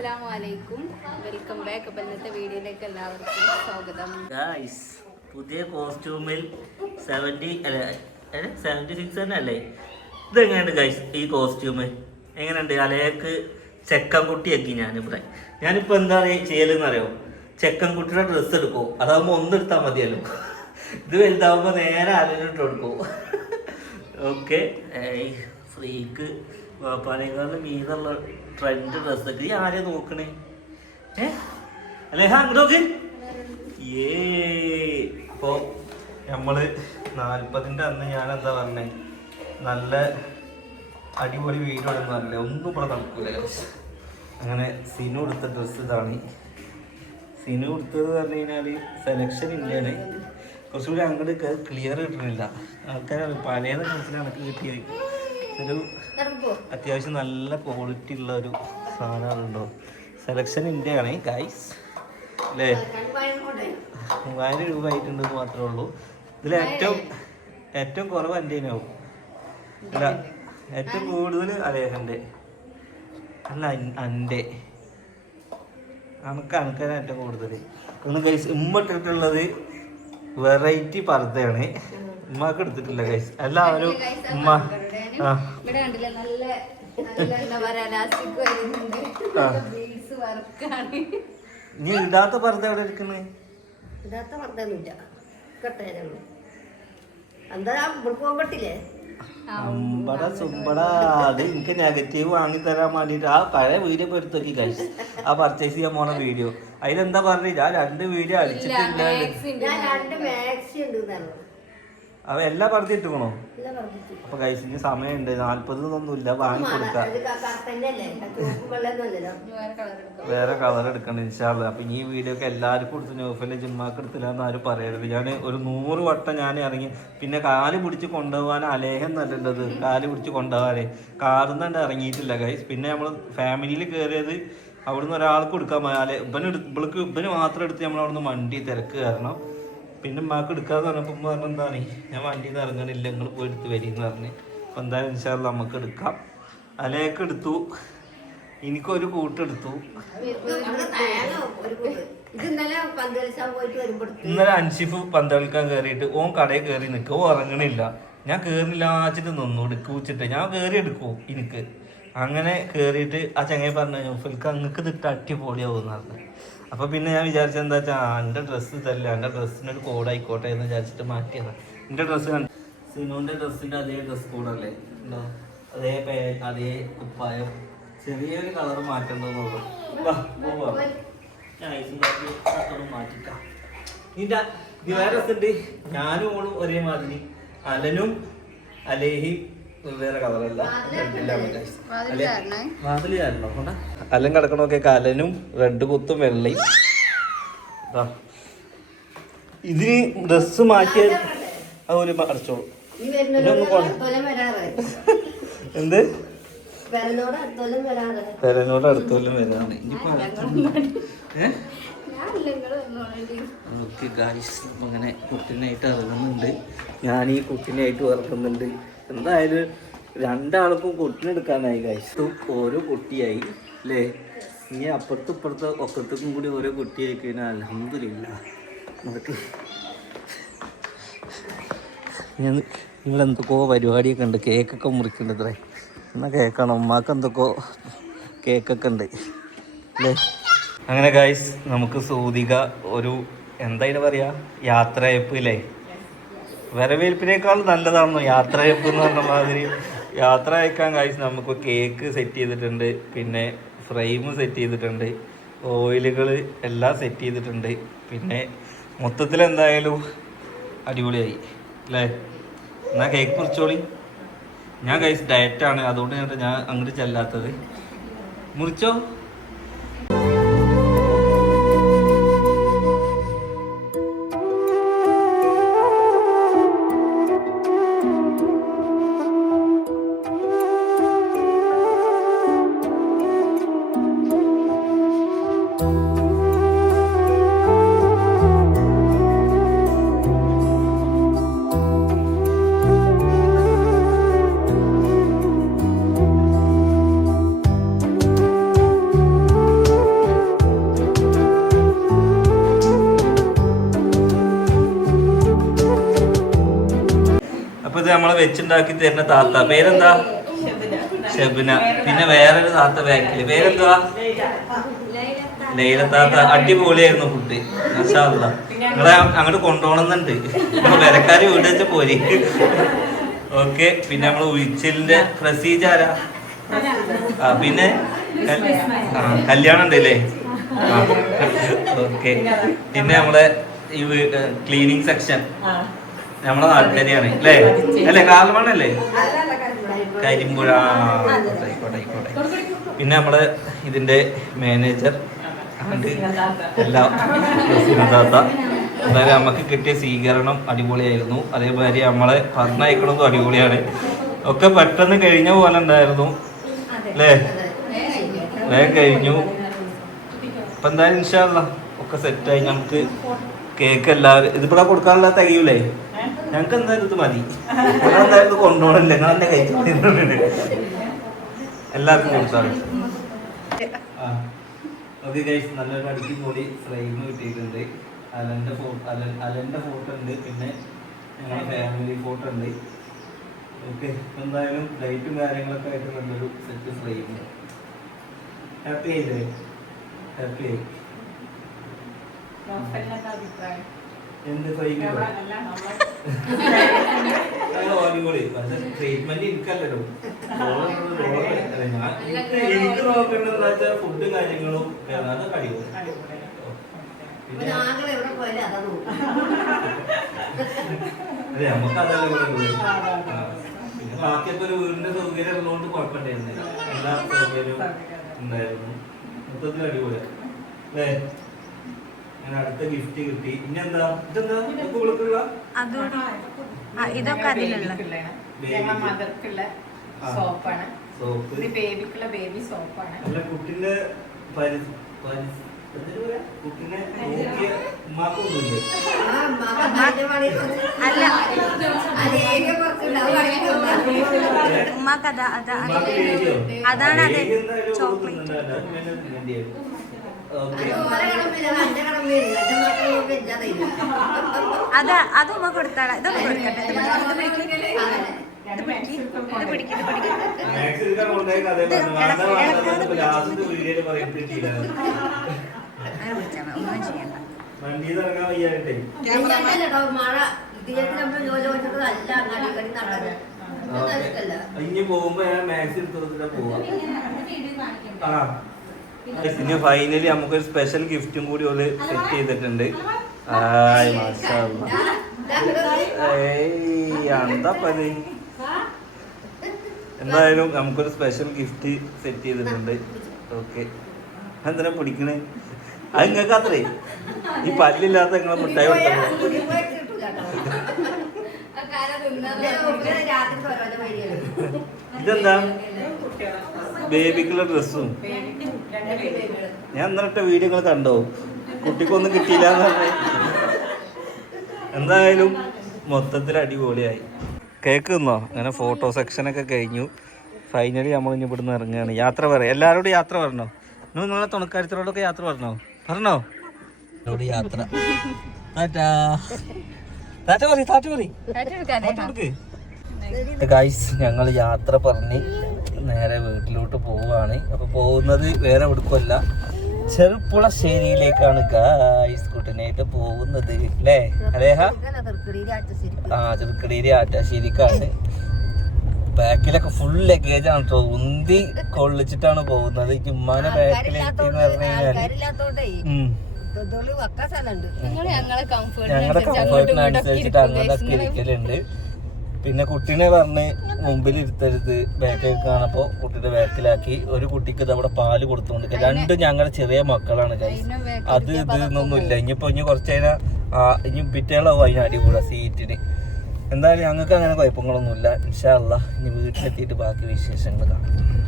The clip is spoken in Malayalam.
അസ്സാം വലൈക്കും വെൽക്കം ബാക്ക്. അപ്പം ഇന്നത്തെ വീഡിയോയിലേക്ക് എല്ലാവർക്കും സ്വാഗതം. ഗായ്സ് പുതിയ കോസ്റ്റ്യൂമിൽ സെവന്റി അല്ല സെവന്റി സിക്സ് തന്നെ അല്ലേ? ഇതെങ്ങനെയുണ്ട് ഗൈസ് ഈ കോസ്റ്റ്യൂം എങ്ങനെയുണ്ട്? അലയക്ക് ചെക്കൻകുട്ടിയാക്കി ഞാനിവിടെ. ഞാനിപ്പോൾ എന്താ ചെയ്യലെന്ന് അറിയോ ചെക്കൻകുട്ടിയുടെ ഡ്രസ്സ് എടുക്കും. അതാകുമ്പോൾ ഒന്നെടുത്താൽ മതിയല്ലോ. ഇത് വലുതാവുമ്പോൾ നേരെ അലയിലിട്ട് കൊടുക്കും. ഓക്കെ ഫ്രീക്ക് വാപ്പാനേക്കാളും മീതുള്ള ട്രെൻഡ് ഡ്രസ് ഈ ആരെയാ നോക്കണേ? ഏ? അങ്ങോട്ട് നോക്ക്. ഏ. ഇപ്പോൾ നമ്മൾ നാൽപ്പതിന്റെ അന്ന് ഞാൻ എന്താ പറഞ്ഞേ? നല്ല അടിപൊളി വീഡിയോ നല്ല ഒന്നും ഇവിടെ നടക്കൂല. അങ്ങനെ സിനു എടുത്ത ഡ്രസ്സ് ഇതാണ്. സിനു എടുത്തത് പറഞ്ഞു സെലക്ഷൻ ഇല്ലാണ് കുറച്ചുകൂടി അങ്ങോട്ട് ക്ലിയർ കിട്ടണില്ല. ആൾക്കാരാണ് പഴയ ഡ്രസ്സിലാണ് കിട്ടിയത്. ഒരു അത്യാവശ്യം നല്ല ക്വാളിറ്റി ഉള്ള ഒരു സാധനമാണുണ്ടോ സെലക്ഷൻ ഇന്ത്യ ആണ് ഗൈസ് അല്ലേ മൂവായിരം രൂപ ആയിട്ടുണ്ടെന്ന് മാത്രമേ ഉള്ളൂ. ഇതിൽ ഏറ്റവും ഏറ്റവും കുറവ് എന്റെ ആവും അല്ല ഏറ്റവും കൂടുതൽ അലേഹന്റെ അല്ല എന്റെ നമുക്ക് അനക്കാണ് ഏറ്റവും കൂടുതൽ. ഒന്ന് ഗൈസ് ഉമ്മ ഇട്ടിട്ടുള്ളത് വെറൈറ്റി പർദ്ദയാണ്. ഉമ്മക്ക് എടുത്തിട്ടില്ല ഗൈസ് എല്ലാവരും ഉമ്മ. ഇവിടെ കണ്ടില്ലേ നല്ല നല്ല എന്താ പറയാ ലാസ്റ്റിക് വരുന്നുണ്ട്. ബീഡ്സ് വർക്കാണ്. നീ ഇടാത്ത പർദ്ദ എവിടെ ഇരിക്കുന്നത് ഇടാത്ത വർദ്ധമില്ല കെട്ടേനുള്ളൂ എന്താ ഇവിടെ പോകാൻ പറ്റില്ലേ അമ്പട സുമ്പട അത് എനിക്ക് നെഗറ്റീവ് വാങ്ങി തരാൻ വേണ്ടിട്ട് ആ പഴയ വീഡിയോ ഇപ്പൊ എടുത്ത് കഴിച്ചു ആ പർച്ചേസ് ചെയ്യാൻ പോണ വീഡിയോ. അതിലെന്താ പറഞ്ഞില്ല ആ രണ്ട് വീഡിയോ അടിച്ചിട്ടില്ല അവ എല്ലാ പറഞ്ഞു ഇട്ടുക്കണോ അപ്പൊ കൈസ് കഴിച്ചിന് സമയമുണ്ട്. നാല്പതൊന്നും ഇല്ല വാങ്ങി കൊടുക്കാം. വേറെ കളർ എടുക്കാം. വേറെ കളർ എടുക്കണം ഇൻഷാള്ള അപ്പൊ ഈ വീഡിയോ ഒക്കെ എല്ലാവർക്കും കൊടുത്തു നോഫലിന്റെ ജിമ്മാക്ക് എടുത്തില്ല എന്ന് ആരും പറയരുത്. ഞാൻ ഒരു നൂറ് വട്ടം ഞാൻ ഇറങ്ങി. പിന്നെ കാൽ പിടിച്ച് കൊണ്ടുപോകാൻ അലേഹം നല്ലത് കാൽ പിടിച്ച് കൊണ്ടുപോകാനേ. കാർന്നുണ്ട് ഇറങ്ങിയിട്ടില്ല കൈസ് പിന്നെ നമ്മൾ ഫാമിലിയിൽ കയറിയത് അവിടുന്ന് ഒരാൾക്ക് കൊടുക്കാൻ ഇവന് ഇവൾക്ക് ഇവന് മാത്രം എടുത്ത് നമ്മൾ അവിടുന്ന് വണ്ടി തിരക്ക് കയറണം പിന്നെ ഉമ്മാക്ക് എടുക്കാന്ന് പറഞ്ഞപ്പോൾ ഉമ്മ പറഞ്ഞ എന്താണ്? ഞാൻ വണ്ടിയിൽ നിന്ന് ഇറങ്ങണില്ല നിങ്ങൾ പോയി എടുത്ത് വരീന്ന് പറഞ്ഞ്. അപ്പോൾ എന്തായാലും ഇൻഷാല്ല നമുക്ക് എടുക്കാം. അലയൊക്കെ എടുത്തു. എനിക്കൊരു കൂട്ടെടുത്തു ഇന്നലെ അൻഷിഫ് പന്തളിക്കാൻ കയറിയിട്ട് ഓൻ കടയിൽ കയറി നിൽക്കുക ഓ ഇറങ്ങണില്ല ഞാൻ കയറില്ല ആച്ചിട്ട് നിന്നു എടുക്കുവച്ചിട്ട് ഞാൻ കയറി എടുക്കൂ എനിക്ക് അങ്ങനെ കയറിയിട്ട് ആ ചങ്ങായി പറഞ്ഞു ഫിൽക്ക് അങ്ങക്ക് തിട്ട് അടിപൊളിയാവും പറഞ്ഞു. അപ്പൊ പിന്നെ ഞാൻ വിചാരിച്ചത് എന്താ വെച്ചാൽ എന്റെ ഡ്രസ്സ് തരില്ല എന്റെ ഡ്രസ്സിനൊരു കോഡ് ആയിക്കോട്ടെ എന്ന് വിചാരിച്ചിട്ട് മാറ്റിയതാണ് എന്റെ ഡ്രസ്സ് സിനുവിന്റെ ഡ്രസ്സിന്റെ അതേ ഡ്രസ് കോഡല്ലേ അതേ പേ അതേ കുപ്പായം. ചെറിയൊരു കളർ പോവാം. ഞാൻ ഐസും മാറ്റിക്കാം. ഇത് വേറെ രസമുണ്ട് ഞാനും ഓളും ഒരേ മാതിരി അലനും അലേഹി വേറെ കളറല്ല. കലനും വാതിൽ കാരണം കൊണ്ടാ. അലൻ കിടക്കണൊക്കെ അലനും റെഡ് കുത്തും വെള്ളയും. ദാ. ഇതിന് ഡ്രസ് മാറ്റിയ അതുപോലെ അടച്ചോളൂ. എന്ത്? പെരനോട് അടുത്തോലും വരാണ്. ഓക്കെ ഗായ്സ് അങ്ങനെ കുട്ടിനായിട്ട് ഇറങ്ങുന്നുണ്ട്. ഞാൻ ഈ കുട്ടിനായിട്ട് ഇറങ്ങുന്നുണ്ട് എന്തായാലും രണ്ടാൾക്കും കുട്ടിനെടുക്കാനായി കഴിച്ചു ഓരോ കുട്ടിയായി അല്ലേ ഇനി അപ്പുറത്തും ഇപ്പുറത്ത് ഒക്കത്തേക്കും കൂടി ഓരോ കുട്ടിയായി കഴിഞ്ഞാൽ അലഹമില്ല നമുക്ക് ഞാൻ നിങ്ങൾ എന്തൊക്കെയോ പരിപാടിയൊക്കെ ഉണ്ട് കേക്കൊക്കെ മുറിക്കേണ്ടത്രേ. എന്നാൽ കേക്കാണ്? ഉമ്മാക്ക് എന്തൊക്കെയോ കേക്കൊക്കെ ഉണ്ട് അല്ലേ അങ്ങനെ ഗായ്സ് നമുക്ക് സൂതിക ഒരു എന്തായാലും പറയാ? യാത്രയപ്പ് ഇല്ലേ വരവേൽപ്പിനേക്കാൾ നല്ലതാണോ യാത്രയപ്പ് എന്ന് പറഞ്ഞ മാതിരി. യാത്ര അയക്കാൻ കാഴ്ച നമുക്ക് കേക്ക് സെറ്റ് ചെയ്തിട്ടുണ്ട് പിന്നെ ഫ്രെയിം സെറ്റ് ചെയ്തിട്ടുണ്ട് ഓയിലുകൾ എല്ലാം സെറ്റ് ചെയ്തിട്ടുണ്ട്. പിന്നെ മൊത്തത്തിൽ എന്തായാലും അടിപൊളിയായി അല്ലേ? എന്നാ കേക്ക് മുറിച്ചോളി. ഞാൻ കഴിച്ച് ഡയറ്റാണ് അതുകൊണ്ട് ഞാൻ അങ്ങോട്ട് ചെല്ലാത്തത്. മുറിച്ചോ? വെച്ചുണ്ടാക്കി തരുന്ന താത്ത. പേരെന്താ? ശബന പിന്നെ വേറൊരു താത്ത ബാക്കിൽ. പേരെന്താ? ലൈല താത്ത. അടിപൊളിയായിരുന്നു ഫുഡ് മഷാല്ല നിങ്ങളെ അങ്ങോട്ട് കൊണ്ടുപോകണമെന്നുണ്ട്. വിലക്കാരി വീട് വെച്ച പോരി. ഓക്കെ. പിന്നെ നമ്മൾ ഉഴിച്ചിലിന്റെ പ്രസീജ് ആരാ ആ പിന്നെ കല്യാണം ഉണ്ടല്ലേ? ഓക്കെ. പിന്നെ നമ്മളെ ഈ ക്ലീനിങ് സെക്ഷൻ നമ്മളെ നാട്ടുകാരിയാണ് അല്ലേ? അല്ലേ കാൽമണ്ണല്ലേ കരിമ്പുഴ. ആയിക്കോട്ടെ ആയിക്കോട്ടെ. പിന്നെ നമ്മൾ ഇതിന്റെ മാനേജർ എല്ലാം താത്ത. നമുക്ക് കിട്ടിയ സ്വീകരണം അടിപൊളിയായിരുന്നു. അതേമാതിരി നമ്മളെ പറഞ്ഞയക്കണതും അടിപൊളിയാണ്. ഒക്കെ പെട്ടെന്ന് കഴിഞ്ഞ പോലെ ഉണ്ടായിരുന്നു. അല്ലേ? വേഗം കഴിഞ്ഞു. അപ്പൊ എന്തായാലും ഇൻഷാല്ല ഒക്കെ സെറ്റായി നമുക്ക് കേക്ക് എല്ലാവരും ഇതിവിടെ കൊടുക്കാനുള്ള തികയൂലേ? ഞങ്ങൾക്ക് എന്തായാലും ഇത് മതി. ഞങ്ങൾ എന്തായാലും ഇത് കൊണ്ടുപോകണല്ലേ നിങ്ങൾ തന്നെ കഴിച്ചു എല്ലാവർക്കും കൊടുത്താണ് ഓക്കെ ഗൈസ് നല്ലൊരു കൂടി ഫ്രെയിം കിട്ടിയിട്ടുണ്ട്. അലന്റെ ഫോട്ടോ അലൻ അലന്റെ ഫോട്ടോ ഉണ്ട്. പിന്നെ ഞങ്ങളുടെ ഫാമിലി ഫോട്ടോ ഉണ്ട്. ഓക്കെ എന്തായാലും ലൈറ്റും കാര്യങ്ങളൊക്കെ ആയിട്ട് നല്ലൊരു സെറ്റ് ഫ്രെയിം ഹാപ്പി ആയില്ലേ? ഹാപ്പി ആയി. എന്ത് അടിപൊളി പക്ഷെ ട്രീറ്റ്മെന്റ് എനിക്കല്ലല്ലോ എനിക്ക് നോക്കേണ്ടത് വെച്ചാൽ ഫുഡ് കാര്യങ്ങളും എവിടെ പോയാലും അതാ നമുക്ക് അതല്ല ഇവിടെ ആ. പിന്നെ ബാക്കിയൊക്കെ ഒരു വീടിന്റെ സൗകര്യം ഉള്ളതുകൊണ്ട് കുഴപ്പമുണ്ടായിരുന്നില്ല. എല്ലാ സൗകര്യവും ഉണ്ടായിരുന്നു. മൊത്തത്തിൽ അടിപൊളിയാണ് അല്ലേ? ഞാൻ അടുത്ത ഗിഫ്റ്റ് കിട്ടി. ഇന്നെന്താ ഇതെന്താ? ആ, ഇതൊക്കെ അതിലുള്ള മദർക്കുള്ള ആ. സോപ്പാണ്. സോപ്പ്. ഇത് ബേബിക്കുള്ള ബേബി സോപ്പാണ്. അല്ല കുട്ടിന്റെ പരി പരി കുട്ടിനെ നോക്കിയ ഉമ്മാക്കൊന്നുമില്ലേ. ഉമ്മാക്ക്? അതാണ് അതെ. ചോക്ലേറ്റ്. അത്. അത് ഉമ്മ കൊടുത്താളെ. ഇതൊക്കെ കൊടുക്കട്ടെ. ഇത് പിടിക്ക്, ഇത് പിടിക്ക്. ഇത് പിടിക്ക്. അങ്ങനെ മതി. ഒന്നും ചെയ്യണ്ട. വണ്ടിയിൽ നിന്ന് ഇറങ്ങാൻ വയ്യായിട്ടേ. എനിക്കല്ല മഴ. ഇനി പോകുമ്പോ ഞാൻ മാത്സ് എടുത്ത് പോവാ. ആ. ഇനി ഫൈനലി നമുക്ക് ഒരു സ്പെഷ്യൽ ഗിഫ്റ്റും കൂടി ഓൽ സെറ്റ് ചെയ്തിട്ടുണ്ട്. ആയ് എന്തായാലും നമുക്കൊരു സ്പെഷ്യൽ ഗിഫ്റ്റ് സെറ്റ് ചെയ്തിട്ടുണ്ട്. ഓക്കെ എന്തിനാ പിടിക്കണേ? അത് നിങ്ങൾക്ക് അത്രേ? ഈ പല്ലില്ലാത്ത നിങ്ങളെ മിഠായി ഇതെന്താ? ബേബിക്കുള്ള ഡ്രസ്സും. ഞാൻ എന്നിട്ട് വീഡിയോ നിങ്ങൾ കണ്ടോ? കുട്ടിക്കൊന്നും കിട്ടിയില്ല എന്ന് പറഞ്ഞേ. എന്തായാലും മൊത്തത്തിൽ അടിപൊളിയായി. കേക്ക് അങ്ങനെ ഫോട്ടോ സെക്ഷനൊക്കെ കഴിഞ്ഞു. ഫൈനലി നമ്മൾ ഇനി ഇവിടുന്ന് ഇറങ്ങുകയാണ്. യാത്ര പറയാം എല്ലാവരോടും യാത്ര പറഞ്ഞോ? നിങ്ങൾ നിങ്ങളെ തുണക്കാര്യത്തിനോടൊക്കെ യാത്ര പറഞ്ഞോ? പറഞ്ഞോ? എന്നോട് യാത്ര. ടാറ്റാ. ടാറ്റ പറ ടാറ്റ പറ ഗൈസ് ഞങ്ങൾ യാത്ര പറഞ്ഞ് നേരെ വീട്ടിലോട്ട് പോവുകയാണ്. അപ്പൊ പോകുന്നത് വേറെ എവിടേക്കുമല്ല. ചെറുപ്പുളശ്ശേരിയിലേക്കാണ് ഗായ്സ് കുട്ടനായിട്ട് പോകുന്നത്. അല്ലേ? അലേഹ? ആ ചെറുക്കടീരി ആറ്റാശ്ശേരിക്കാണ്. ബാക്കിലൊക്കെ ഫുൾ ലഗേജ് ആണ് കേട്ടോ ഉന്തി കൊള്ളിച്ചിട്ടാണ് പോകുന്നത്. ഉമ്മാനെ ബാക്കിൽ എന്ന് പറഞ്ഞു കഴിഞ്ഞാൽ. നിങ്ങൾ ഞങ്ങളെ ഞങ്ങളുടെ കംഫർട്ടിനനുസരിച്ചിട്ട് അങ്ങനെ ഇരിക്കലുണ്ട്. പിന്നെ കുട്ടീനെ പറഞ്ഞ് മുമ്പിൽ ഇരുത്തരുത് ബാക്കിൽ കാണപ്പോ കുട്ടിയുടെ ബാക്കിലാക്കി ഒരു കുട്ടിക്ക് ഇത് അവിടെ പാൽ കൊടുത്തുകൊണ്ട് രണ്ടും ഞങ്ങളുടെ ചെറിയ മക്കളാണ്. അത് ഇത് എന്നൊന്നുമില്ല ഇനിയിപ്പോ ഇനി കുറച്ച് കഴിഞ്ഞാൽ ഇനി പിറ്റേളാവും അതിന് അടികൂടാ സീറ്റിന് എന്തായാലും ഞങ്ങൾക്ക് അങ്ങനെ കുഴപ്പങ്ങളൊന്നുമില്ല. ഇൻഷാല്ല ഇനി വീട്ടിലെത്തിയിട്ട് ബാക്കി വിശേഷങ്ങൾ കാണാം.